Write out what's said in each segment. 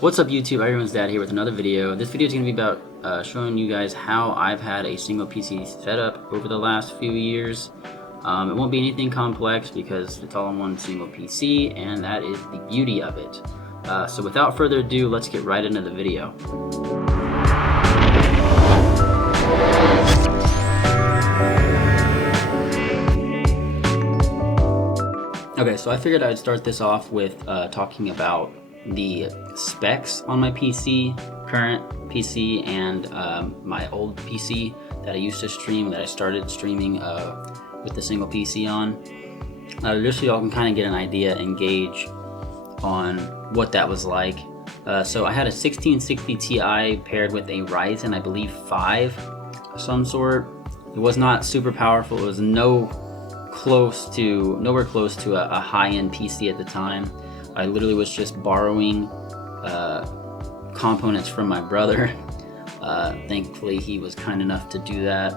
What's up YouTube, everyone's dad here with another video. This video is going to be about showing you guys how I've had a single PC setup over the last few years. It won't be anything complex because it's all on one single PC, and that is the beauty of it. So without further ado, let's get right into the video. Okay, so I figured I'd start this off with talking about the specs on my PC, current PC, and my old PC that I used to stream, that I started streaming with the single PC on. Just so y'all can kind of get an idea and gauge on what that was like. So I had a 1660 Ti paired with a Ryzen, I believe 5 of some sort. It was not super powerful. It was nowhere close to a high-end PC at the time. I literally was just borrowing components from my brother. Thankfully, he was kind enough to do that,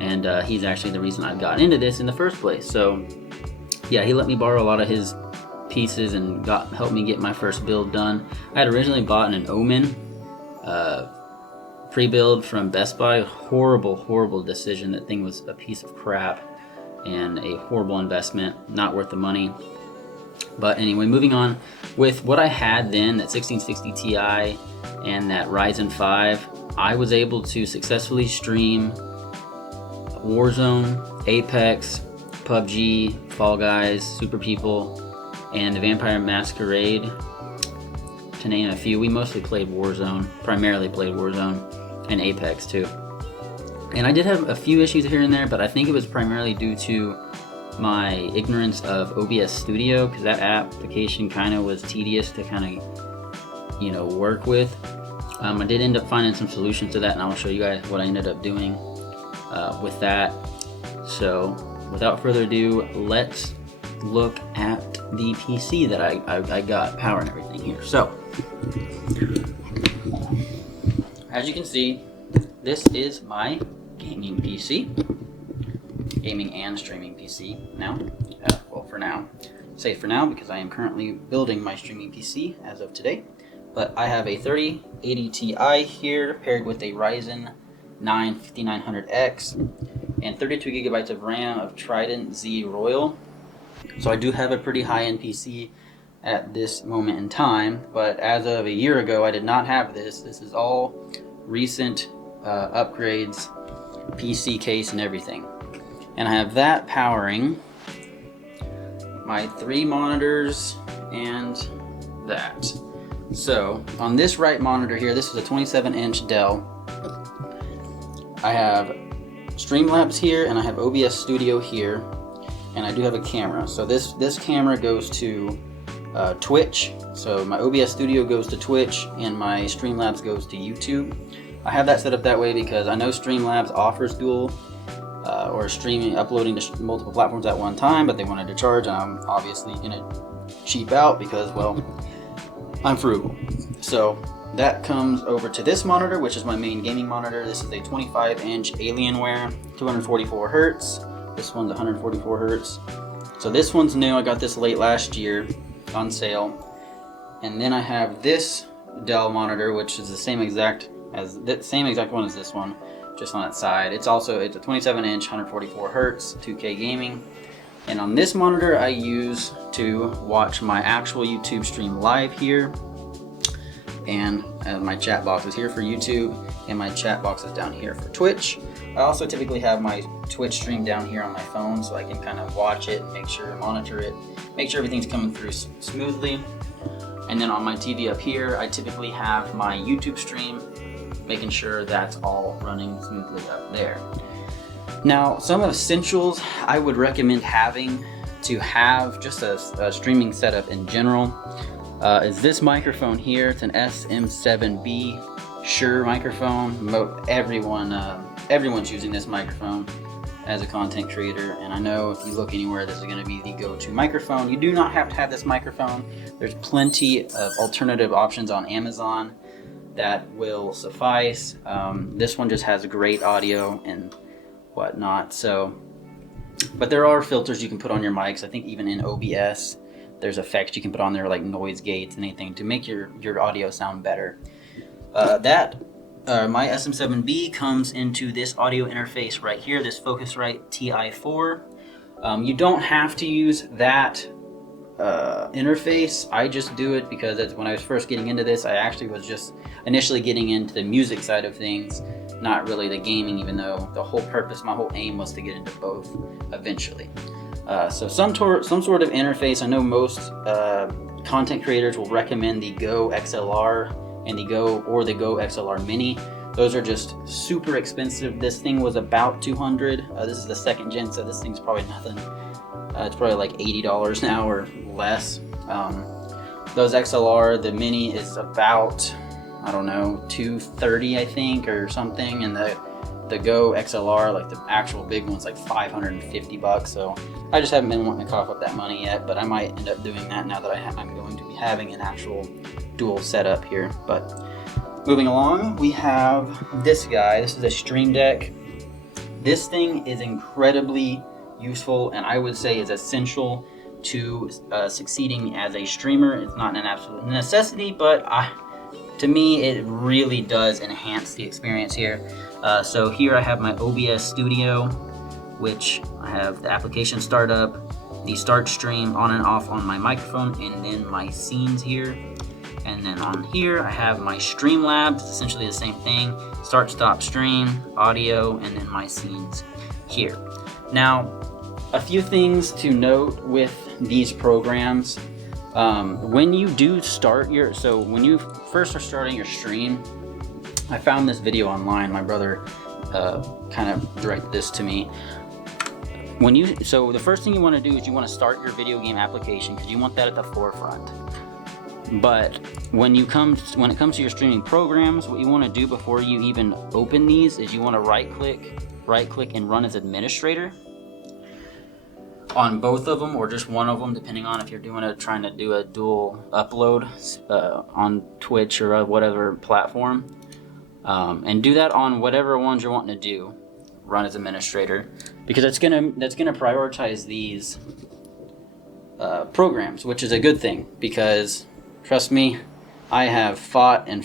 and he's actually the reason I got into this in the first place. So yeah, he let me borrow a lot of his pieces and helped me get my first build done. I had originally bought an Omen pre-build from Best Buy. Horrible decision. That thing was a piece of crap and a horrible investment, not worth the money. But anyway, moving on with what I had then, that 1660 Ti and that Ryzen 5, I was able to successfully stream Warzone, Apex, PUBG, Fall Guys, Super People, and the Vampire Masquerade, to name a few. We mostly played Warzone, primarily played Warzone, and Apex too. And I did have a few issues here and there, but I think it was primarily due to my ignorance of OBS Studio, because that application kind of was tedious to kind of, work with. I did end up finding some solutions to that, and I'll show you guys what I ended up doing with that. So without further ado, let's look at the PC that I got, power and everything here. So as you can see, this is my gaming PC. Gaming and streaming PC now. Well, for now. I say for now because I am currently building my streaming PC as of today. But I have a 3080 Ti here paired with a Ryzen 9 5900X and 32 gigabytes of RAM of Trident Z Royal. So I do have a pretty high-end PC at this moment in time, but as of a year ago I did not have this. This is all recent upgrades, PC case and everything. And I have that powering my 3 monitors and that. So on this right monitor here, this is a 27-inch Dell. I have Streamlabs here, and I have OBS Studio here, and I do have a camera. So this camera goes to Twitch. So my OBS Studio goes to Twitch, and my Streamlabs goes to YouTube. I have that set up that way because I know Streamlabs offers dual or uploading to multiple platforms at one time, but they wanted to charge, and I'm obviously gonna cheap out because, well, I'm frugal. So that comes over to this monitor, which is my main gaming monitor. This is a 25-inch Alienware, 244 hertz. This one's 144 hertz. So this one's new. I got this late last year on sale. And then I have this Dell monitor, which is the same exact one as this one, just on its side. It's a 27-inch, 144 hertz, 2K gaming. And on this monitor I use to watch my actual YouTube stream live here. And my chat box is here for YouTube, and my chat box is down here for Twitch. I also typically have my Twitch stream down here on my phone, so I can kind of watch it, monitor it, make sure everything's coming through smoothly. And then on my TV up here, I typically have my YouTube stream, making sure that's all running smoothly up there. Now, some essentials I would recommend having to have just a streaming setup in general is this microphone here. It's an SM7B Shure microphone. Everyone's using this microphone as a content creator, and I know if you look anywhere, this is going to be the go-to microphone. You do not have to have this microphone. There's plenty of alternative options on Amazon that will suffice. This one just has great audio and whatnot. So, but there are filters you can put on your mics. I think even in OBS There's effects you can put on there like noise gates and anything to make your audio sound better. My SM7B comes into this audio interface right here, this Focusrite TI4. You don't have to use that interface. I just do it because when I was first getting into this, I actually was just initially getting into the music side of things, not really the gaming, even though the whole purpose, my whole aim was to get into both eventually. So some sort of interface. I know most content creators will recommend the Go XLR and the Go XLR Mini. Those are just super expensive. This thing was about $200. This is the 2nd gen, so this thing's probably nothing. It's probably like $80 now or less. Those XLR, the Mini is about, I don't know, $230 I think or something, and the Go XLR, like the actual big one's like $550. So I just haven't been wanting to cough up that money yet, but I might end up doing that now that I'm going to be having an actual dual setup here. But moving along, we have this guy. This is a Stream Deck. This thing is incredibly useful, and I would say is essential to succeeding as a streamer. It's not an absolute necessity, but to me it really does enhance the experience here. So here I have my OBS Studio, which I have the application startup, the start stream on and off on my microphone, and then my scenes here. And then on here I have my Streamlabs, essentially the same thing, start stop stream, audio, and then my scenes here. Now, a few things to note with these programs. When you do start when you first are starting your stream, I found this video online. My brother kind of directed this to me. So the first thing you want to do is you want to start your video game application because you want that at the forefront. But when it comes to your streaming programs, what you want to do before you even open these is you want to right click and run as administrator on both of them, or just one of them, depending on if you're trying to do a dual upload on Twitch or whatever platform, and do that on whatever ones you're wanting to do. Run as administrator, because that's gonna prioritize these programs, which is a good thing, because trust me, I have fought, and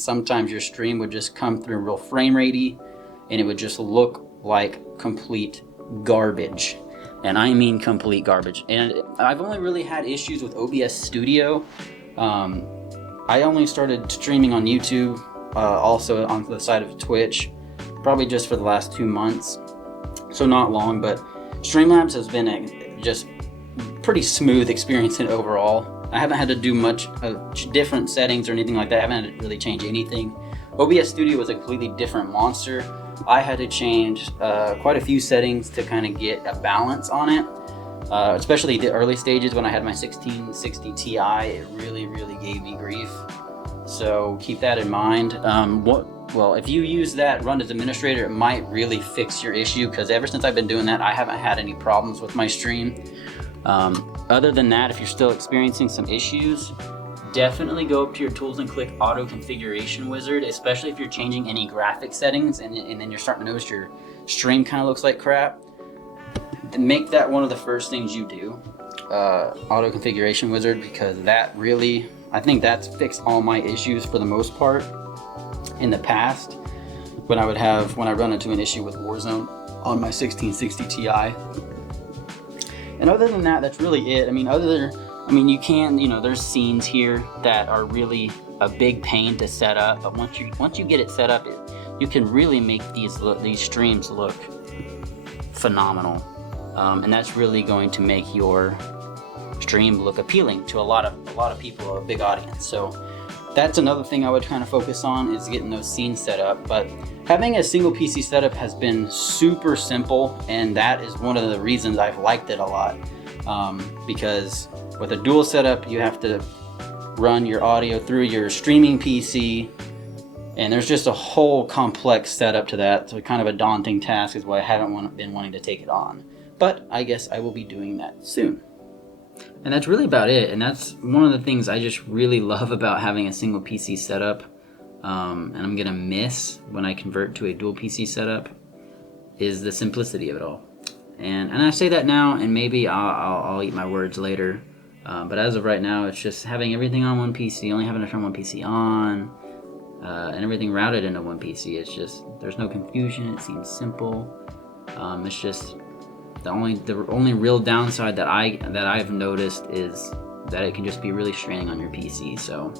sometimes your stream would just come through real frame ratey, and it would just look like complete garbage. And I mean complete garbage. And I've only really had issues with OBS Studio. I only started streaming on YouTube, also on the side of Twitch, probably just for the last 2 months. So not long, but Streamlabs has been a just pretty smooth experience overall. I haven't had to do much different settings or anything like that. I haven't had to really change anything. OBS Studio was a completely different monster. I had to change quite a few settings to kind of get a balance on it, especially the early stages when I had my 1660 Ti. It really gave me grief, so keep that in mind. If you use that run as administrator, it might really fix your issue, because ever since I've been doing that, I haven't had any problems with my stream. Other than that, if you're still experiencing some issues, definitely go up to your tools and click Auto Configuration Wizard, especially if you're changing any graphic settings and then you're starting to notice your stream kind of looks like crap. Make that one of the first things you do, Auto Configuration Wizard, because I think that's fixed all my issues for the most part in the past when I run into an issue with Warzone on my 1660 Ti. And other than that, that's really it. You can, there's scenes here that are really a big pain to set up, but once you get it set up, you can really make these streams look phenomenal, and that's really going to make your stream look appealing to a lot of people, a big audience. So that's another thing I would kind of focus on, is getting those scenes set up. But having a single PC setup has been super simple, and that is one of the reasons I've liked it a lot, because with a dual setup, you have to run your audio through your streaming PC, and there's just a whole complex setup to that. So kind of a daunting task, is why I haven't been wanting to take it on. But I guess I will be doing that soon. And that's really about it. And that's one of the things I just really love about having a single PC setup, and I'm gonna miss when I convert to a dual PC setup, is the simplicity of it all. And I say that now, and maybe I'll eat my words later. But as of right now, it's just having everything on one PC, only having to turn one PC on, and everything routed into one PC. It's just, there's no confusion. It seems simple. It's just the only real downside that I've noticed is that it can just be really straining on your PC. So,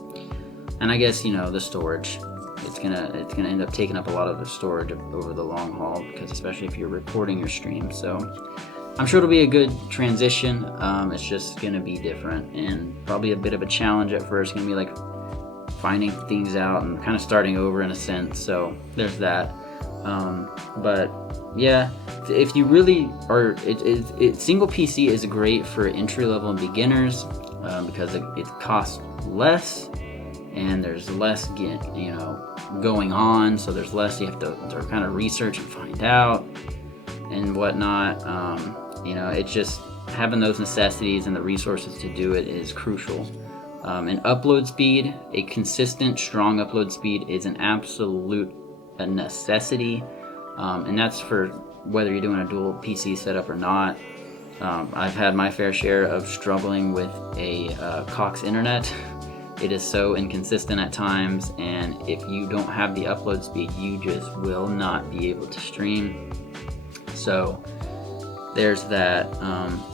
and I guess, you know, the storage, it's gonna end up taking up a lot of the storage over the long haul, because especially if you're recording your stream. So I'm sure it'll be a good transition. It's just gonna be different and probably a bit of a challenge at first. It's gonna be like finding things out and kind of starting over in a sense. So there's that. But yeah, if you really are, single PC is great for entry level and beginners, because it costs less and there's less going on. So there's less you have to kind of research and find out and whatnot. It's just having those necessities and the resources to do it is crucial. And upload speed, a consistent, strong upload speed is an absolute necessity. And that's for whether you're doing a dual PC setup or not. I've had my fair share of struggling with a Cox internet. It is so inconsistent at times, and if you don't have the upload speed, you just will not be able to stream. So there's that.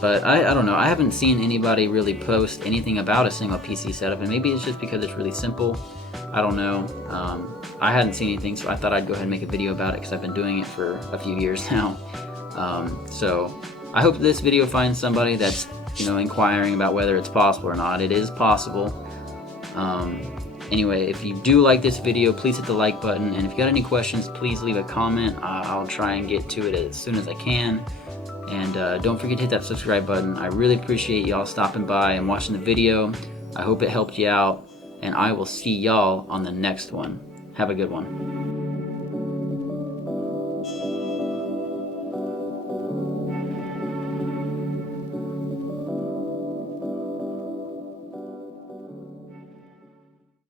But I don't know. I haven't seen anybody really post anything about a single PC setup, and maybe it's just because it's really simple. I don't know. I hadn't seen anything, so I thought I'd go ahead and make a video about it because I've been doing it for a few years now. So I hope this video finds somebody that's inquiring about whether it's possible or not. It is possible. Anyway, if you do like this video, please hit the like button, and if you got any questions, please leave a comment. I'll try and get to it as soon as I can. And don't forget to hit that subscribe button. I really appreciate y'all stopping by and watching the video. I hope it helped you out, and I will see y'all on the next one. Have a good one.